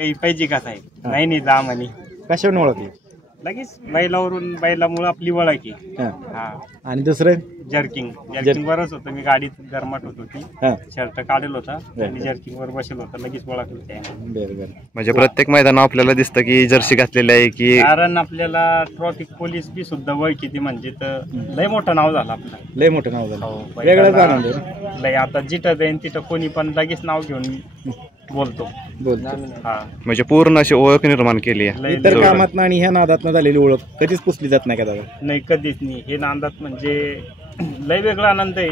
काही पाहिजे का साहेब? नाही नाही जा म्हणे. कशावरून ओळखली? लगेच बैलावरून, बैलामुळे आपली ओळख आहे. हा. आणि दुसरं जर्किंग वरच होतं, मी गाडीत गरमाट होत होती, हा. शर्ट काढेल होता आणि जर्किंग वर बसेल होता, लगेच ओळखलं त्याने. बरं. म्हणजे प्रत्येक मैदानावर आपल्याला दिसतं की जर्सी घातलेली आहे की कारण आपल्याला ट्रॅफिक पोलीस बी सुद्धा ओळखीती, म्हणजे तर लय मोठं नाव झालं आपलं. लय मोठं नाव झालं. हो, वेगळंच आनंद आहे. लय आता जिथं जाईन तिथं कोणी पण लगेच नाव घेऊन बोलतो. हा. म्हणजे पूर्ण अशी ओळख निर्माण केली आहे. लय इतर कामात आणि ह्या नादात झालेली ओळख कधीच पुसली जात नाही का दादा? नाही, कधीच नाही. हे नांदात म्हणजे लय वेगळा आनंद आहे.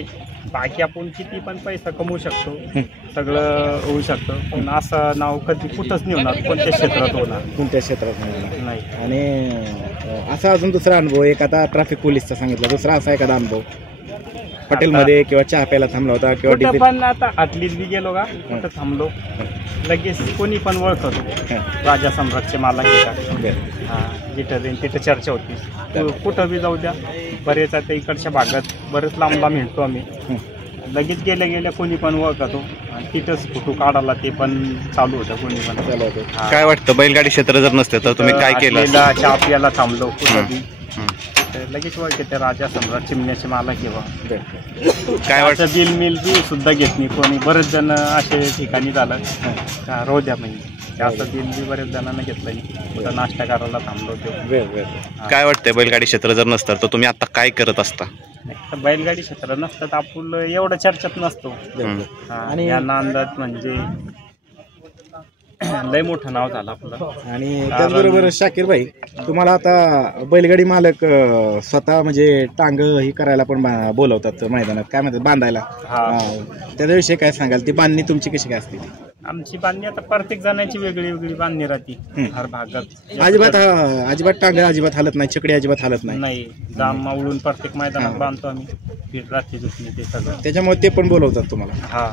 बाकी आपण किती पण पैसा कमवू शकतो, सगळं होऊ शकतं, पण असं नाव कधी कुठंच नाही होणार, कोणत्या क्षेत्रात होणार. कोणत्या क्षेत्रात नाही. नाही. आणि असा अजून दुसरा अनुभव, एक आता ट्रॅफिक पोलीसचा सांगितला, दुसरा असा एखादा अनुभव हॉटेलमध्ये किंवा चहा प्यायला थांबला होता किंवा कुठं पण आता हातलीत बी गेलो का, कुठं थांबलो लगेच कोणी पण ओळखतो, राजा सम्राटचे मालक घेतात. हा, जिथं जाईन तिथं चर्चा होती. कुठं बी जाऊ द्या, बरेच आता इकडच्या भागात बरेच लांब लांब हिंडतो आम्ही, लगेच गेल्या कोणी पण ओळखतो आणि तिथंच फोटो काढायला ते पण चालू होतं, कोणी पण चालू होतं. काय वाटतं बैलगाडी क्षेत्र जर नसते तर तुम्ही काय केलं? चहा प्यायला थांबलो कुठं बी, लगेच ओळखते राजा सम्राट चिमण्याचे मालक किंवा काय वाटतं? बिल मिल बी सुद्धा घेत नाही कोणी. बरेच जण असे ठिकाणी झालं का रोज द्या, म्हणजे असं बिल बी बरेच जणांना घेतलं नाही, कुठं नाश्ता करायला थांबलो ते. काय वाटतंय बैलगाडी क्षेत्र जर नसतं तर तुम्ही आता काय करत असता? बैलगाडी क्षेत्र नसतं तर आपण एवढं चर्चेत नसतो. आणि या नांदात म्हणजे लय मोठं नाव झालं आपलं. आणि त्याचबरोबर शाकीर भाई, तुम्हाला आता बैलगाडी मालक स्वतः म्हणजे टांग ही करायला पण बोलवतात मैदानात, काय म्हणतात, बांधायला. त्याच्याविषयी काय सांगाल? ती बांधणी तुमची कशी काय असते? आमची बांधणी आता प्रत्येक जणांची वेगळी वेगळी बांधणी राहते हर भागात. अजिबात टांग अजिबात हालत नाही, छकडी अजिबात हालत नाही. जाम मावळून प्रत्येक मैदानात बांधतो आम्ही, फिट राहते ते सगळं. त्याच्यामुळे ते पण बोलवतात तुम्हाला. हा.